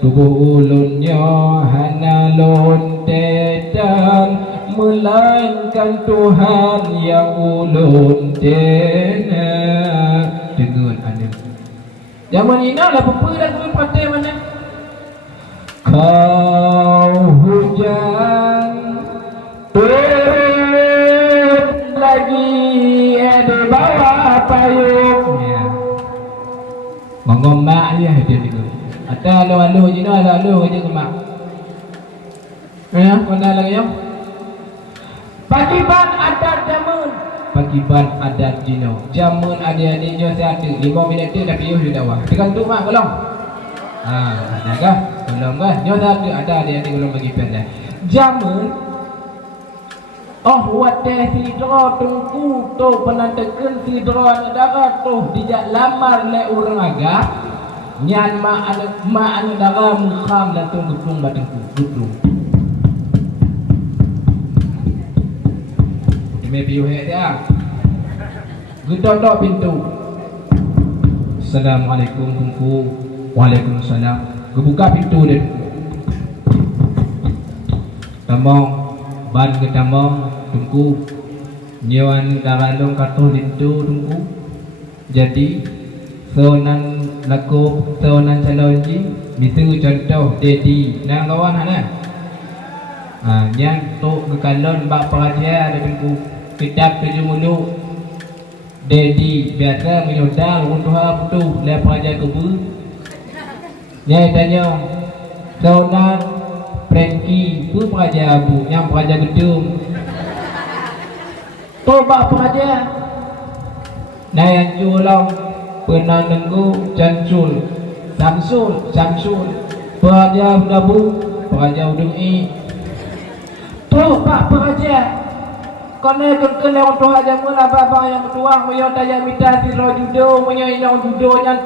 tubuh ulunnya hana lontetan melainkan Tuhan yang ulun dena dengan ada zaman ini lah apa dah kau pakai mana kau hujan turun lagi di bawah payung ya mengomak dia dengar ada alu-alu je no, alu-alu je kemak. Ya, mana lagi ya? Pagiban adat jamun. Pagiban adat jino. Jamun adik-adiknya saya ada 5 minit tu dah piuh di bawah. Tekan tu mak kolong. Ada kah? Kolong kah? Nyo ada adik-adik kolong bagi pendek. Jamun oh wateh sidra tungku tu penantekan sidra negara tu dijak lamar le orang agak nyan ma anu dara mukham dan tu gutung batengku gutung demi piu he dia gedodok pintu assalamualaikum tungku waalaikumsalam gebuka pintu dia tamong ban ke tamong tungku nyawan daralong kato lintu tungku jadi sonan laku sonan calonji misu contoh dedi nang kawan hana yang tu kekalon bak peraja ada tungku kitab 7 mulu dedi biasa menyodal untuk putu le peraja kebu nyai tanya sonan Franky tu peraja abu yang peraja gedung tu bak peraja nayan julong pernah nenggu Jancul Samsul peraja dabu peraja udungi tu pak peraja kone kengkel yang untuk aja mula baba yang tuang moyo daya mita siro judo moyo inong judo nyan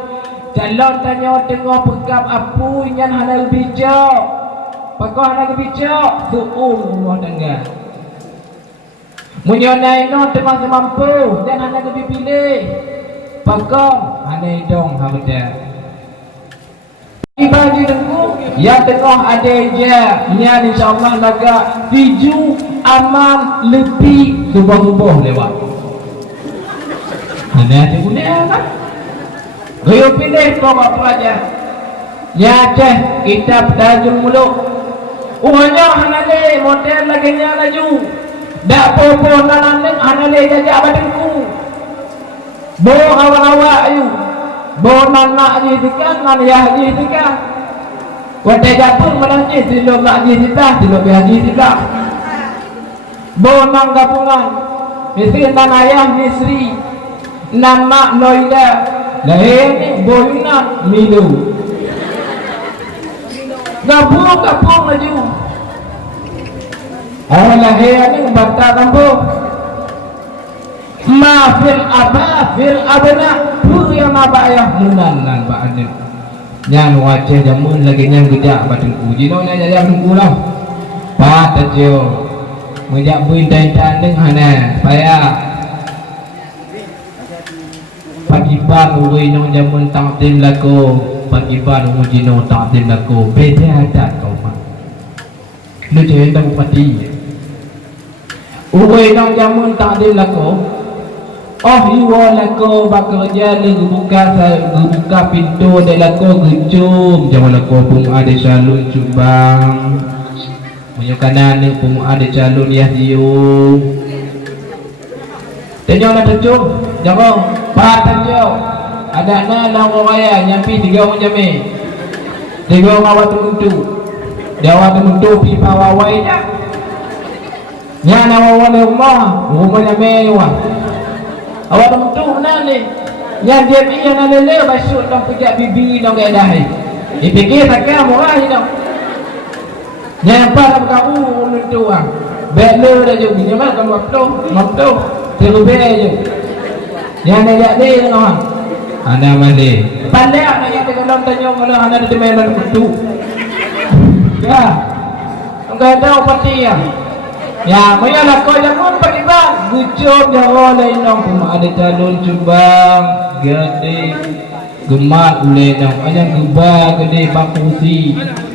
calon tanya tengok pegap apu nyan hana bijak pakoh hana bijak suum rumah tangga moyo naino temang semampu dan hana lebih pilih pakam aneh dong harda baju tengku yang tengah ada je yang insyaAllah laga 7 amal lebih subuh-subuh lewat ada guna kan gaya pilih kau apa aja ya ceh kitab Tajul Muluk umumnya hanale model lagi nya laju dak popo nanang hanale jajak badanku bo awak-awak ayu bo nanak je tekan nan ya je tekan wate gapung malah je silo mak je sitah silo biar je sitah bo nang gapungan mesti nan ayah misri nan mak noida lahir bo yuna milu gapung laju lahir ni bantah kampung ma fil abna pur yang apa ayah munan ba anin nyan wajah jamun lagi nyang gedak batengku jino nya jajak tunggu lah pa tajo mejak buin tanding hana paya pagiban uwi nong jamun takdim lako pagiban uwi jino takdim lako beda adat kau mak lu jangan tahu pati uwi nong jamun takdim lako oh iwa lako bekerja le buka pintu de lako gecum jangan lako pun ada calon Subang punya kanan pun ada calon Yahyu tanya nak gecum jangan patah ada na lawa raya nyampi 3 orang jami 3 orang awak teruntu dia awak teruntu pi pawai nya nya nawa rumah nyami wah awak tentu benar ni yang dia yang lele basuk dong pejak bibi dong gaya dah dipikir takkan murah ni dong yang apa nak kau tentu ah belo dah je ni mah kamu waktu terube je yang nak ni orang ana male pandai nak yang dalam tanya kalau ana ada mainan tentu ya gadau pati ya maya lah kau jangan pakai bang gucuk jauh lain dong cuma ada calon cubang gede gemat ulai dong ayang gebah gede bakusi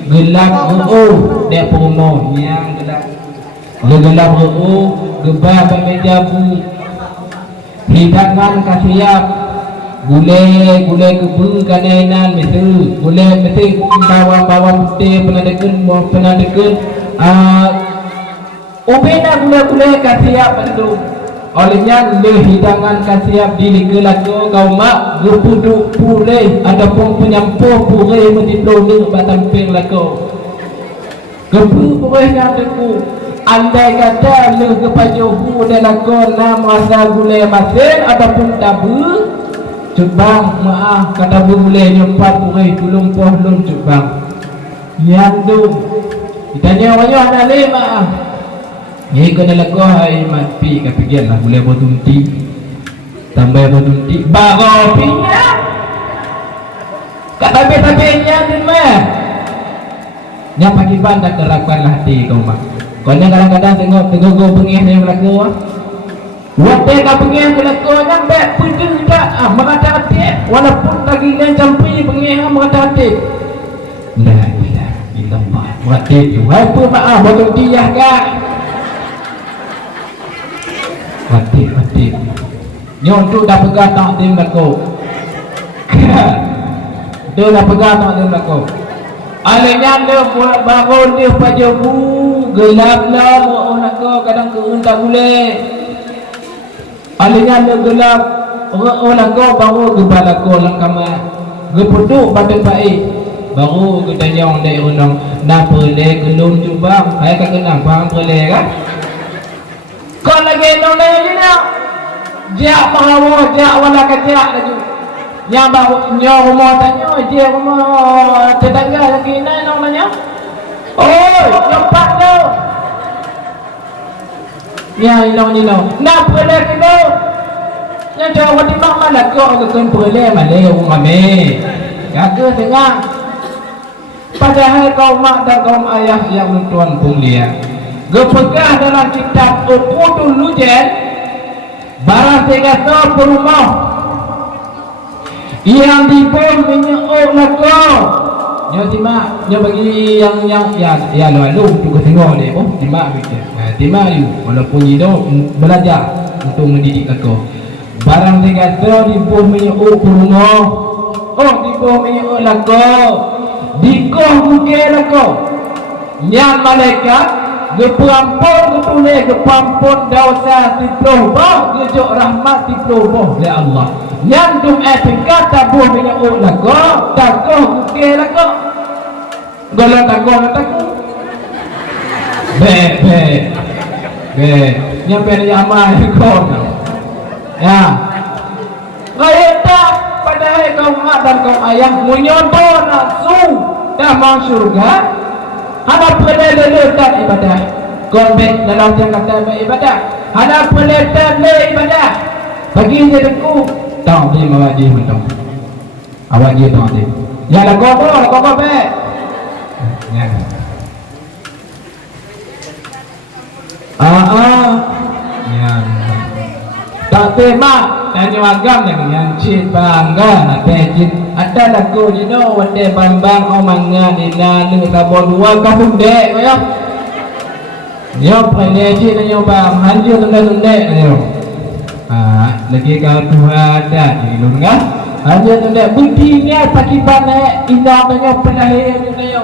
gelap dek perumoh yang gelap gebah meja bu hidangan kasiap gulai kebu kadainan mesti gulai mesti bawang putih pernah deken ubena gulai kasiap bandung olehnya le hidangan kasiap di gelako kau mak gepuduk pureh ada pun penyampuh pureh mesti peloneng batamping lako gepu pureh yang deku andai kata le kepajuhu dan lako nam rasa gulai masin ataupun tabu cubang maaf kata boleh nyempat pureh tulung pohlun cubang yang tu ditanya orang ada lima ni kena lagu hai mati kepikiran lah boleh bertunti tambah bertunti baru pindah kat tapi-tapinya tu mah yang pagi bandar kelakuan hati kau mak kau ni kadang-kadang tengok kau pengih yang berlaku waktu kau pengih berlaku nyampe pedih tak merata hati walaupun lagi lain sampai pengih merata hati dah mati tu apa maaf bertunti ya kak mati nyon tu dah pegang tak tim lako dia dah pegang tak tim lako alenya dia buat baru dia pajabu gelap lah buat lako kadang keuntak boleh alenya dia gelap lako baru gebal lako langkama gepuduk badan baik baru ketanya orang dia undang nak perleh gelum cuba saya tak kenal faham perleh kan kau lagi nong lagi je nak jak bahawa jak wala kejak lagi yang baru nyo rumah tanya je rumah tetangga lagi nai nong tanya oh cepat tu ya ino nak perleh kilo yang jauh di mak malah kau akan perleh malai rumah me kagak tengah padahal kaum mak dan kaum ayah yang tuan pun lihat gepegah dalam kitab Uqudul Lujen barang segala perumah yang dibom menyok lako nyo simak nyo bagi yang ya lalu tu ke tengok dia oh simak kita simak you walaupun you belajar untuk mendidik lako barang segala dibom menyok perumah oh dibom menyok lako dikoh buke lako yang malaikat gepampun dosa tiploh bah gejok rahmat tiploh bah oleh Allah yang dum tingkat tabuh minyak lago tagoh buke lago golong tagoh be nyampe ni amal kau ya kaya tak padahal kau mak dan kau ayah menyodor nafsu dah mau syurga ada peleletan ibadah korbek dalam yang kata ibadah ada peleletan ibadah bagi dia deku tahu dia awak dia mentong awak dia tahu dia ya lah kau baik ya ya tak tema dan agam yang cip bangga pejit ada lagu you know wande bambang omanga dina ni sabon dua kabung dek yo yo preneji nyo bang hanjur tunda yo lagi kau dua ada di lunga hanjur tunda budinya pakibane indah nyo penahe yo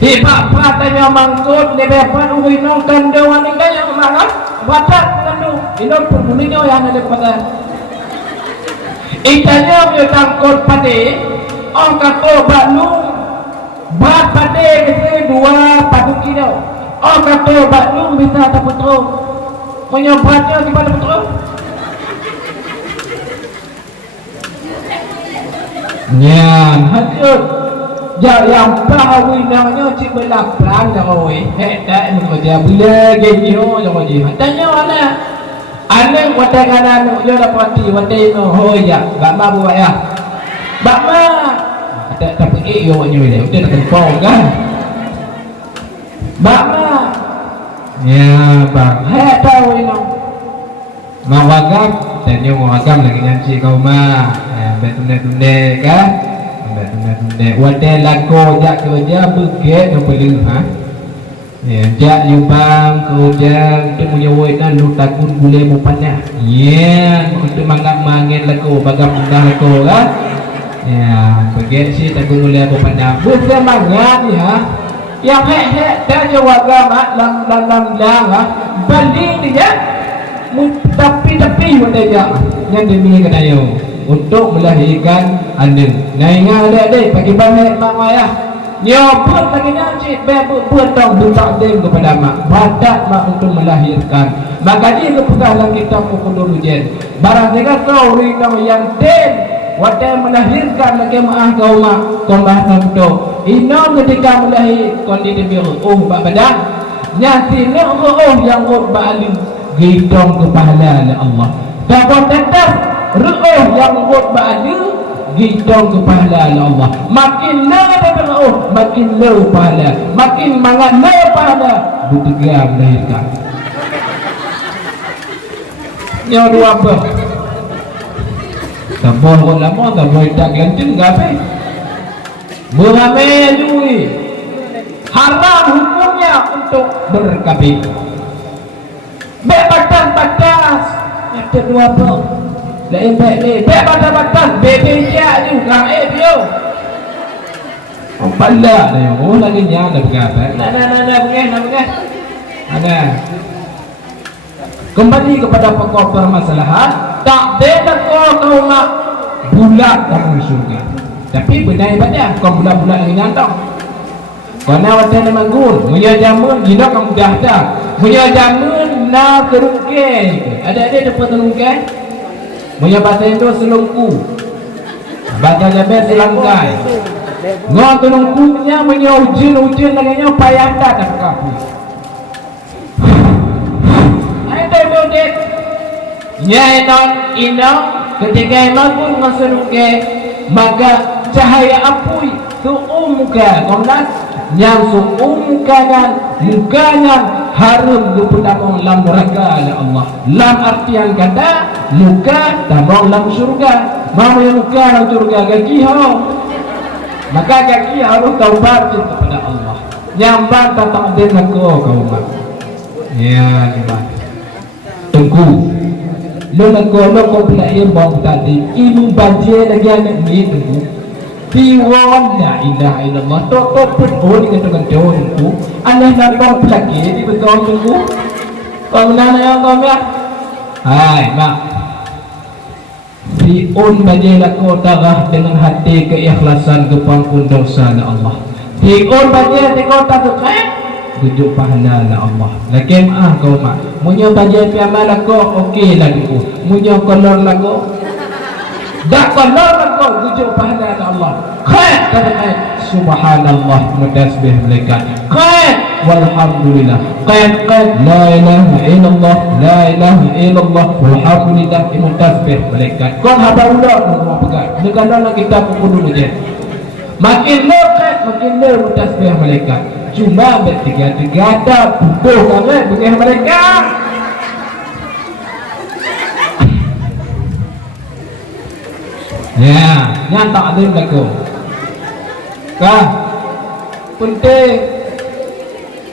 tiba patanya mangkut ni bepan uinong kandawan ni kayo manga watak kandu inong pulunyo yang ada pada itanya yo tangkut pade ong kato baknu bat pade kese dua patuki do ong kato baknu bisa taputro menyobatnya di pada putro nyan hancur ya yang pahawi namanya cik belakang jawoi tak ni kerja bila genyo jawoi tanya mana aneng watangan yo dapati watai no hoya bama buat ya bama tak tapi yo nyo ile udah tak kau kan Bama ya bang hek tahu ini mawagam dan yang mawagam lagi nyanyi kau mah betul-betul kan betul-betul wadah lagu jak kerja beget yang perlu ha ya jak yubang kerja untuk menyewaikan lu takun boleh mau panah ya untuk mangap mangin lagu bagam mudah lagu kan ya beget sih takun boleh mau panah bersemangat ya yang hek dan jawaga mak dalam ha banding dia tapi wadaya yang demi kedayo untuk melahirkan anak. Nah ingat adik bagi banyak mak ayah nyobot lagi nyanyi buat dong bertakdim kepada mak badat mak untuk melahirkan. Maka dia kepegang kita pukul dulu jen barang dengan kau rinau yang den wadah melahirkan lagi maah kau mak kau bahasa betul ino ketika melahir kondisi biru bak badan nyati ne yang ba'alim gidong kepahala Allah dapat tetap ru'uh yang ba'alim gidong kepahala Allah makin le makin le pahala makin mangat le pahala bertiga melahirkan nyawa dua apa tak boleh lama tak boleh tak lancin gapai mengambil duit haram hukumnya untuk berkabin batas ada dua apa lain baik batas bebeja juga dia pala dia lagi nyala berapa nah ada kembali kepada pokok permasalahan tak beda kau nak bulat dalam surga tapi benar ibadah kau bulat-bulat lagi nyantang kerana wadah nama gul punya jamun gila kamu dah dah punya jamun na kerungke ada dapat terungke punya bahasa Indo selungku bahasa Jawa selangkai ngau terungkunya punya ujin lagi payah tak kapu ada bodek nyai non ino ketika iman pun maselungke maka cahaya apui suumuka komnas yang suumuka kan mukanya harum kepada lam neraka oleh Allah lam artian kata muka tamang lam surga mau yang muka lam surga kaki maka kaki harus taubat kepada Allah nyambat tak ada kau ya nyambat tunggu lo kau belajar bang tadi ilmu banjir lagi anak ni tunggu Tiwan la ilaha illallah Tok pun dengan tukang jauh itu aneh nabang pelagi di betul tunggu kau mana yang kau ya hai mak Fi'un bajilah kau tarah dengan hati keikhlasan kepampun dosa na Allah Fi'un bajilah kau tarah tujuh pahala la Allah lagi kau mak munyo bajilah piamal kau okey lah dulu munyo kolor lah kau dak kolor kau tujuh pahala la Allah khair kata subhanallah mutasbih malaikat khair walhamdulillah khair la ilaha illallah la ilaha illallah walhamdulillah mutasbih malaikat kau haba udah mau pegang negara kita pukul dulu je makin lekat makin le mutasbih malaikat cuma bertiga-tiga ada butuh banget dengan mereka ya nyantak ada lagu kah penting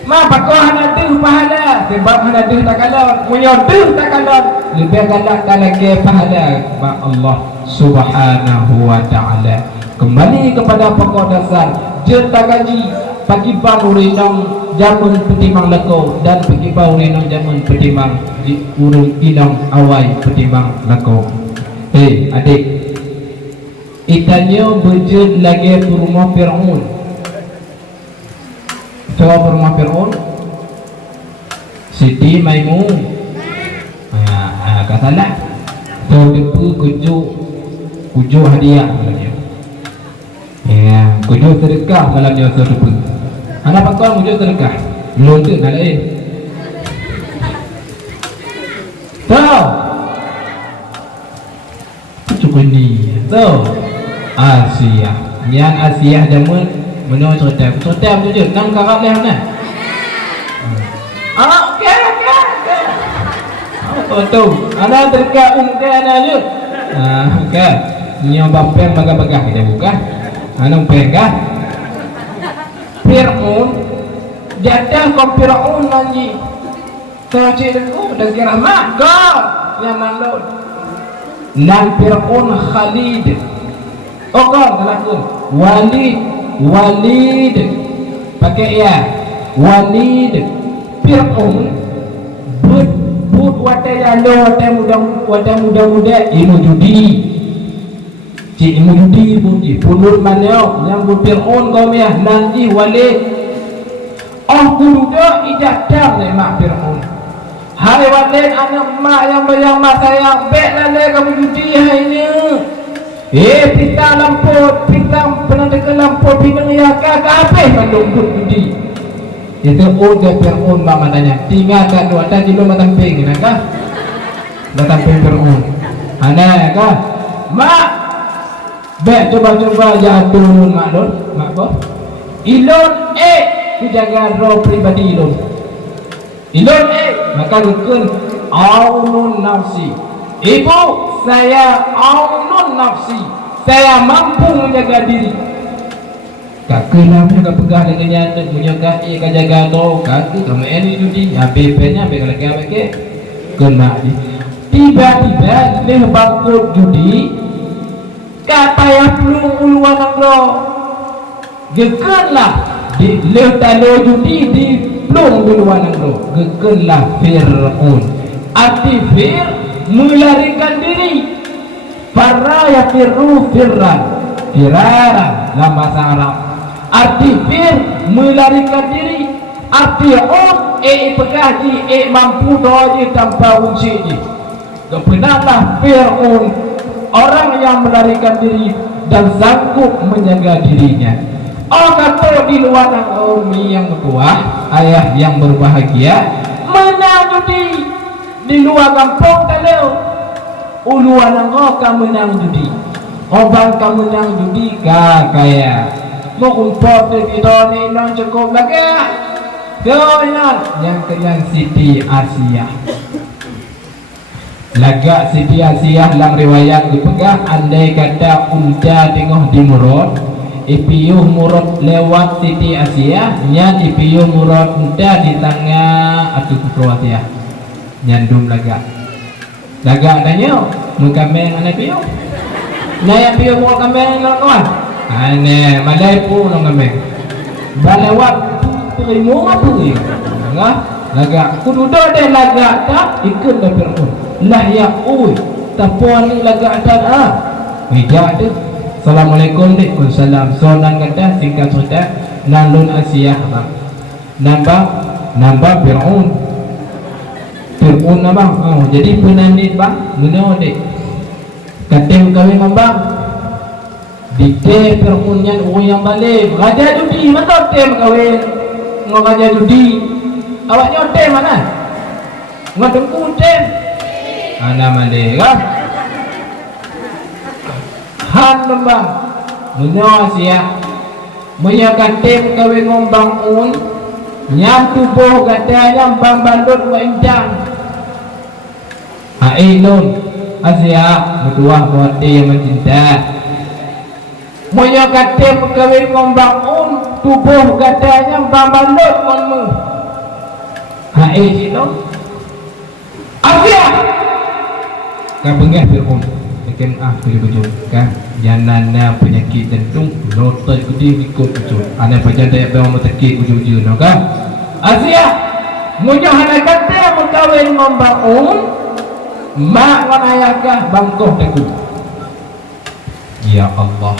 ma pakoh hana tuh pahala sebab hana tuh tak kalon punya tuh tak kalon lebih galak lagi pahala ba Allah subhanahu wa ta'ala kembali kepada pokok dasar jerta gaji pagi urinong jamun petimbang leko dan pagi urinong jamun petimbang urung inong awai petimbang leko adik ikannya berjud lagi rumah Fir'aun coba rumah Fir'aun Siti Maimun kata salah so depu kuju hadiah malamnya kuju sedekah malamnya so depu anak pakar kuju sedekah belum tu nak lain so cukup ni so Asia yang Asia jamun menurut cerita tu je 6 karat dah nah Okey. Apa tu? Ana terka ana je. Okey. Ni bapeng bagah-bagah kita bukan? Ana pengah. Fir'aun jatuh ke Fir'aun lagi. Kalau cikgu dah kira mak kau yang nandun. Nan Fir'aun Khalid. Oh kau telakun. Walid. Pakai ya. Walid. Fir'aun but watai jalo watai muda ilmu judi. Cik ilmu judi punut mana yang but Fir'aun kau ya nanti Walid. Oh kuda ijatah le mak Fir'aun. Hai Walid anak mak yang mak sayang baiklah le kamu judi hari ni. Kita lampau kita pernah dekat lampau bidang ya kakak apa mandung judi. Itu udah Fir'aun mak matanya. Tinggal kat dua tadi lo matamping nak? Matamping Fir'aun. Ana kah? Mak baik coba jatuh mak don, mak boh. Ilon ku jaga roh pribadi ilon maka dukun aunun nafsi. Ibu saya aunun nafsi, saya mampu menjaga diri. Tak kena punya pegang dengan nyata punya kaki ka jaga tu kaki kamu ini judi habis-habisnya habis lagi kena di tiba-tiba leh bangkut judi kata yang belum uluan angro gekenlah di leh talo judi di belum uluan angro gekenlah Fir'aun. Arti fir melarikan diri. Farra yafirru firaran dalam bahasa Arab. Arti fir melarikan diri. Arti pekaji mampu doji tanpa uji. Kebenarlah Fir'aun orang yang melarikan diri dan sanggup menjaga dirinya. Kata di luar umi yang berkuah, ayah yang berbahagia, menang judi di luar kampung kalau uluan kamu menang judi. Obang kamu menang judi kaya. Mau kumpul kita ni non cukup lagi. Yang kenyang Siti Asiyah. Lagak Siti Asiyah dalam riwayat dipegang andai kata unta tengok di murad, ipiyuh murad lewat Siti Asiyah, nyan ipiyuh murad unta di tengah atau Kroasia. Nyandum lagak. Lagak tanya, mengkameng anak piyuh. Naya piyuh mau kameng kawan. Ane malai pun orang kameng. Balawat terima apa ni? Lagak kudu dah lagak tak ikut dah Fir'aun. Lah ya tapuan ni lagak tak Bijak tu. Assalamualaikum dik. Waalaikumsalam. Soalan kata singkat cerita nalun Asiyah bang. Nambah Fir'aun abang. Jadi penandit bang. Mana dik? Katim kawin bang. Dikte Fir'aun yang yang balik. Raja judi mana tem kawin? Ngau raja judi. Awaknya tem mana? Ngau tengku tem. Ana male kan han lembang menyo sia menyo katem kawin ngombang un nyam tubuh katanya bang bandut wa injang ailun asia bertuah kuati yang mencinta menyo katem kawin ngombang un tubuh katanya bang bandut monmu ailun asia kabengah Fir'aun bikin pilih baju kan janana penyakit jantung notai gede ikut baju ana baca daya bawang metekik baju no kan Asia munyo hana kata mengkawin membangun mak wanayakah bangkoh teku. Ya Allah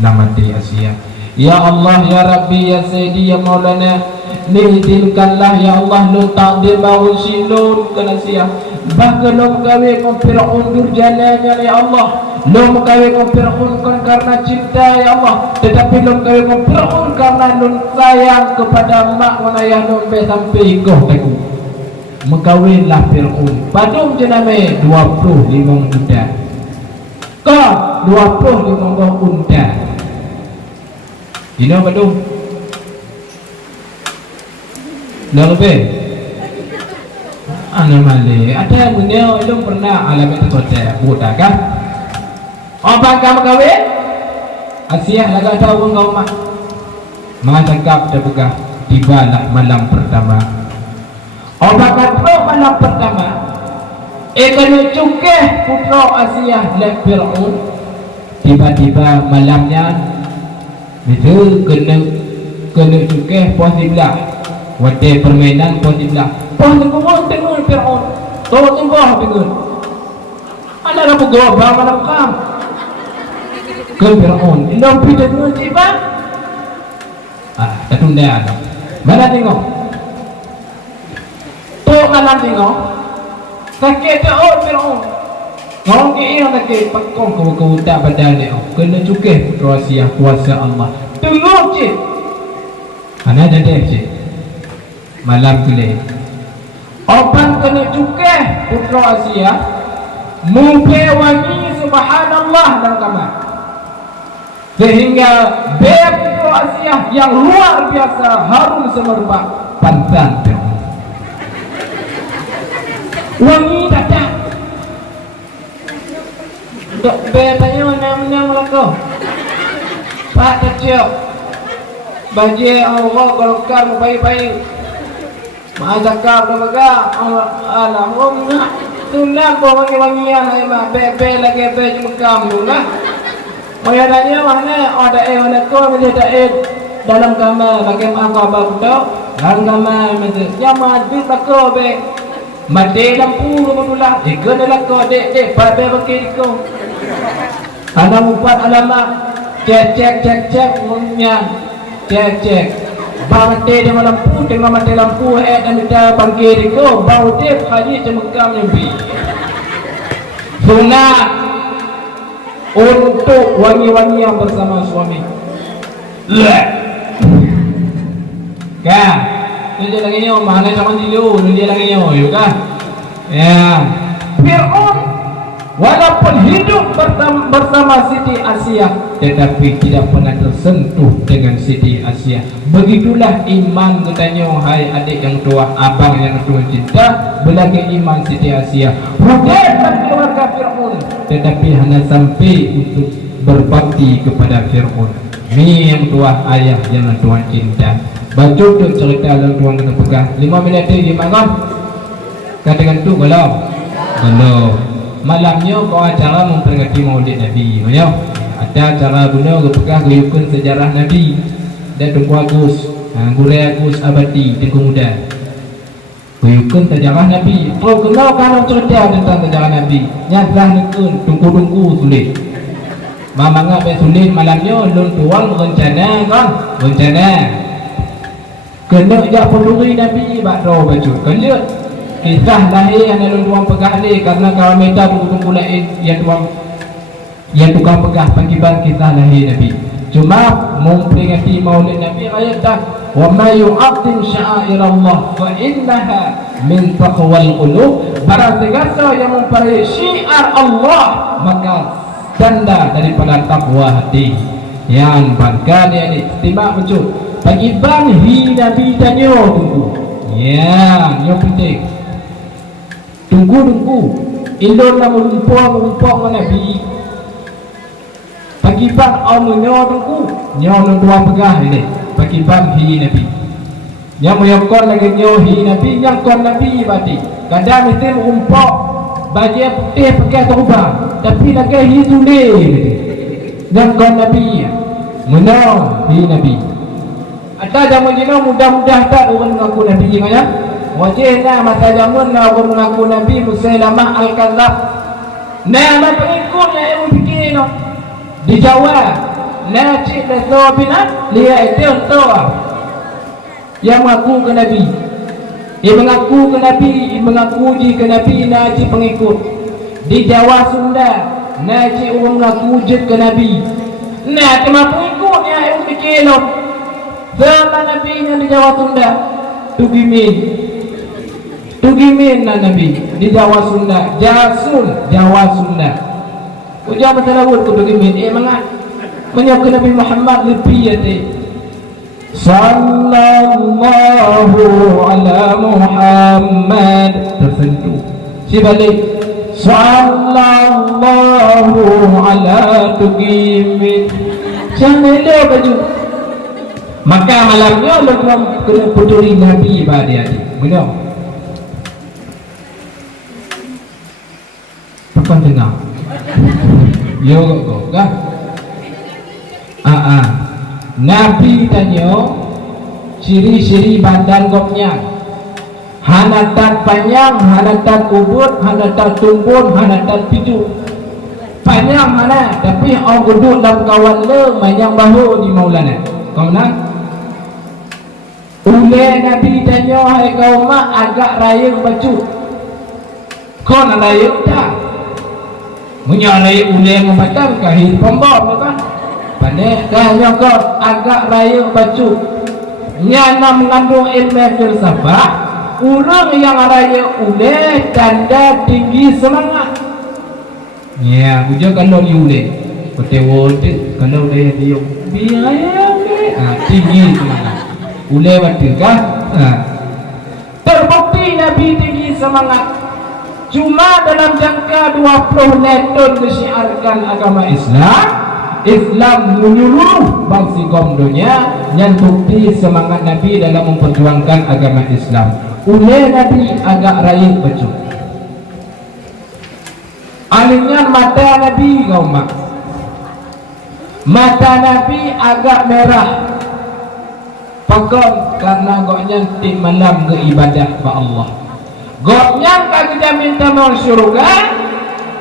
namati Asia. Ya Allah ya Rabbi ya Sayyidi ya Maulana nihdinkanlah ya Allah lu takdir bau silun ke Asia. Bahkan lo mengkawin Fir'aun durjananya ya Allah, lo mengkawin Fir'aun karena cinta ya Allah, tetapi lo mengkawin Fir'aun karena lo sayang kepada mak wanayah lo sampai kau teku. Mengkawinlah Fir'aun padung jename 25 unta kau 25 unta ini padung dah lebih Mana male ada punya belum pernah alami terkotek buta kan? Apa kamu kawin? Asyik laga tahu engkau mah. Mantap terbuka tibalah malam pertama. Apa kata malam pertama? Kena cukeh putra Asyik lek Fir'aun. Tiba-tiba malamnya itu kena cukeh pos sebelah. Wadah permainan pos sebelah. Pos tengok Fir'aun. Tengok tengok. Ada apa gobang malam kam? Ke Fir'aun. Indom pita tengok cik bang. Tak tunda ada. Mana tengok? Tok malam tengok. Sakit tak Fir'aun. Ngorong ke yang sakit pakong kau tak badan dia. Kena cukeh rahsia kuasa Allah. Tengok cik. Mana jadi cik? Malam kelih. Opan kena cukeh putra Asia. Mungkin wangi subhanallah dalam kamar. Sehingga beb putra Asia yang luar biasa harum semerbak pantan. Wangi datang. Dok beb tanya mana melaka. Pak kecil. Baju Allah golkar baik-baik. Mazakar dah baga. Alhamdulillah. Tunang kau wangi-wangian ai mak bebe lagi bebe cemkam tu lah. Moya tanya mana ada mana kau mesti ada dalam kamar bagi mak kau baru tahu. Dalam kamar mesti. Ya mati tak kau be. Mati lampu betul lah. Kena lah kau dek bebe bagi kau. Anak empat alamat. Cek punya. Cek. Mati dengan lampu, tengah mati lampu dan kita bangkit itu bau tip haji cemekam nyambi. Sunat untuk wangi-wangian bersama suami. Lek. Kan? Dia lagi nyawa mana sama dulu, dia lagi nyawa juga. Ya. Fir'aun walaupun hidup bersama Siti Asia, tetapi tidak pernah tersentuh dengan Siti Asia. Begitulah iman katanya, hai adik yang tua, abang yang tua cinta, belagi iman Siti Asia. Hudaikan keluarga Fir'aun, tetapi hanya sampai untuk berbakti kepada Fir'aun. Ini yang tua, ayah yang tua cinta. Baca tu cerita yang tua kena pegang 5 minit gimana? Katakan tu kalau malamnya kau acara memperingati Maulid Nabi, mana? Ada acara guna kepegah guyukun sejarah Nabi. Dan Tunggu Agus, Gurei Agus Abadi Tengku Muda. Guyukun sejarah Nabi. Kau kenal kan cerita tentang sejarah Nabi? Nyatlah nekun tunggu sulit. Mamanga be sulit malamnya lun tuang rencana kan? Rencana. Kena jak peluri Nabi bakro baju. Kena kisah lahir yang lalu tuang pegah ni karena kalau minta tunggu lain yang tukang pegah panggilan kisah lahir Nabi. Cuma memperingati Maulid Nabi ayat dah wa may yu'azzim sya'airallah fa innaha min taqwal qulub. Barang siapa yang memperingati syiar Allah maka tanda daripada takwa hati. Yang bangkan yang istimewa betul. Bagi bang hi Nabi tanya tunggu. Ya, yang penting. Tunggu Indon nak melumpang Nabi. Pagi bang amunyo tunggu. Nyo dua pegah ini. Pagi bang hi Nabi. Yang menyokon lagi nyo hi Nabi, yang kon Nabi berarti. Kadang mesti merumpok baju putih pakai terbang, tapi lagi hi sulit. Yang kon Nabi. Menyo hi Nabi. Ada zaman jino mudah-mudah tak orang mengaku Nabi ya. Wajahnya masa zaman orang mengaku Nabi Musailamah Al-Kadzab. Nama pengikutnya yang fikir no. Dijawab, "Najib dasawabina liya itu tawa." Yang mengaku ke Nabi. Ia mengaku ke Nabi, mengaku ke Nabi Najib pengikut. Di Jawa Sunda, Najib orang mengaku ke Nabi. Nah, cuma pengikutnya yang fikir no. Zaman Nabi yang di Jawa Sunda, Tugimin Nabi di Jawa Sunda, Jasun Jawa Sunda. Ujar masalah wud ku Tugimin, mengat menyokong Nabi Muhammad lebih yati. Sallallahu ala Muhammad. sentuh. Si balik sallallahu ala tuqimin. Jangan ada baju. Maka malamnya Allah kena puturi Nabi pada adik. Benar? Pakan dengar. Yo kok kah? Nabi tanya ciri-ciri badan gopnya. Hanatat panjang, hanatat ubud, hanatat tumpun, hanatat pitu. Panjang mana? Tapi orang duduk dalam kawan le panjang bahu di Maulana. Kau nak? Uleh Nabi tanya, hai kau mak agak raya baju. Kau nak raya tak? Menyalai uleh membatang kahir pembom kan? Pandai kahnya kau agak raya baju. Nyana mengandung ilmu filsafat. Orang yang raya uleh tanda tinggi semangat. Ya, ujar kalau dia uleh. Betul-betul kalau dia biaya tinggi semangat. Uleh betul kan? Terbukti Nabi tinggi semangat. Cuma dalam jangka 20 tahun menyiarkan agama Islam, Islam menyeluruh bangsa kaum dunia. Yang bukti semangat Nabi dalam memperjuangkan agama Islam. Uleh Nabi agak raya baju. Alimnya mata Nabi kau mak. Mata Nabi agak merah. Pakon karena goknya di malam ke ibadah ke Allah. Goknya kagak minta mau syurga,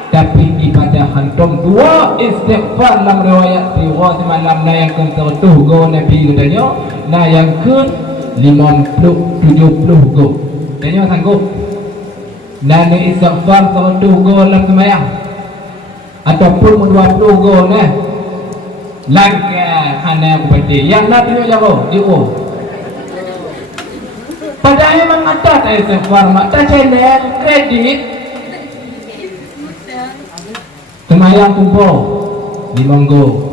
tapi ibadah hantum dua istighfar dalam riwayat malam na yang ke-30 go Nabi katanya, na yang ke-50-70 go. Tanya sanggup? Na ni istighfar 100 go dalam sembahyang. Ataupun 20 go nah. Langkah hana kepada yang nak tunjuk jauh dia. Padahal memang ada tak istighfar mak tak channel kredit. Semayang kumpul di monggo.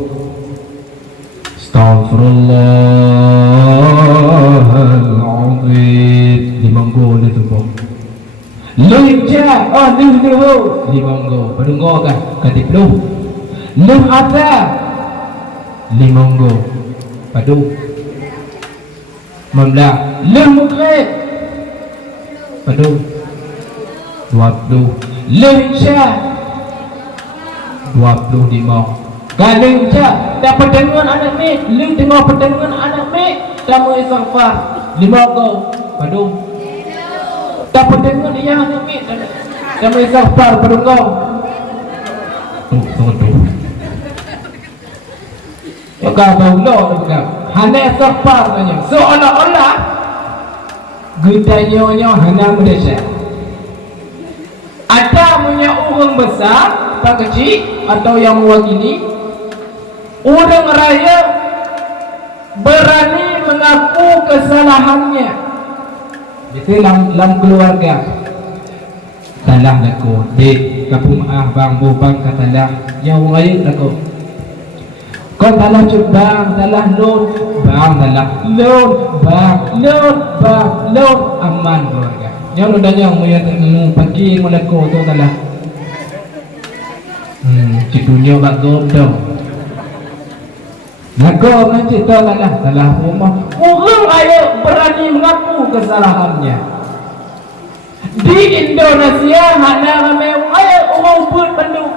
Astaghfirullahaladzim di monggo dia tumpul. Lunca di monggo. Padunggo kan katip lu. Lu ada Limonggo padu Mamla Lemukret padu 20 Lemca 25 Galengca dapat dengan anak mi Lem tengok pertandingan anak mi tamu istighfar Limonggo padu dapat dengan dia anak mi tamu istighfar padu kau tuh Kau baulah dekat. Hanya istighfar tanya. Seolah-olah gedanya hanya Malaysia. Ada punya orang besar, tak kecil atau yang mewakili orang raya berani mengaku kesalahannya. Itu dalam keluarga. Salah aku, dek, kapung bang, bubang katalah, yang raya aku. Kau salah bang, salah loan, bang, salah loan, bang, loan, aman keluarga. Yang udahnya mau pergi melaku tu salah. Cipunya bagus dong. Lagu macam tu salah rumah. Orang ayo berani mengaku kesalahannya. Di Indonesia hanya ramai ayo orang buat penduduk.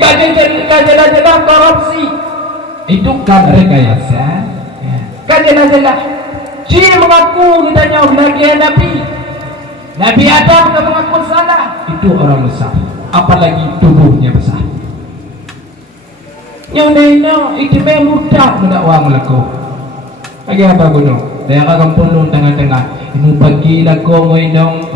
Kajian-kajian korupsi itu kan rekayasa. Kajian-kajian Cik mengaku ditanya lagi Nabi Adam mengaku salah. Itu orang besar, apalagi tubuhnya besar. Yang lainnya itu memang mudah mendakwa melaku. Lagi apa gunung? Daerah kampung lu tengah-tengah. Ini pagi laku ngoinong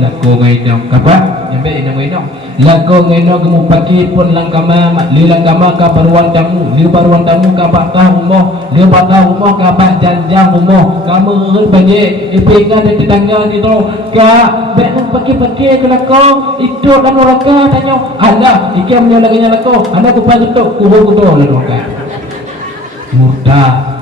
kapan? Nyampe ini ngoinong. Laku ngoinong kamu pagi pun langkama, langkama ka baruan tamu, baruan tamu ka bakah rumah, bakah rumah ka bak janjang rumah. Kamu banyak ipingan dan tetangga di tu. Ka benar pagi-pagi ke laku itu dan neraka tanya. Alah, ikan punya lagi laku. Anak ku pagi tu kubu tu neraka. Mudah.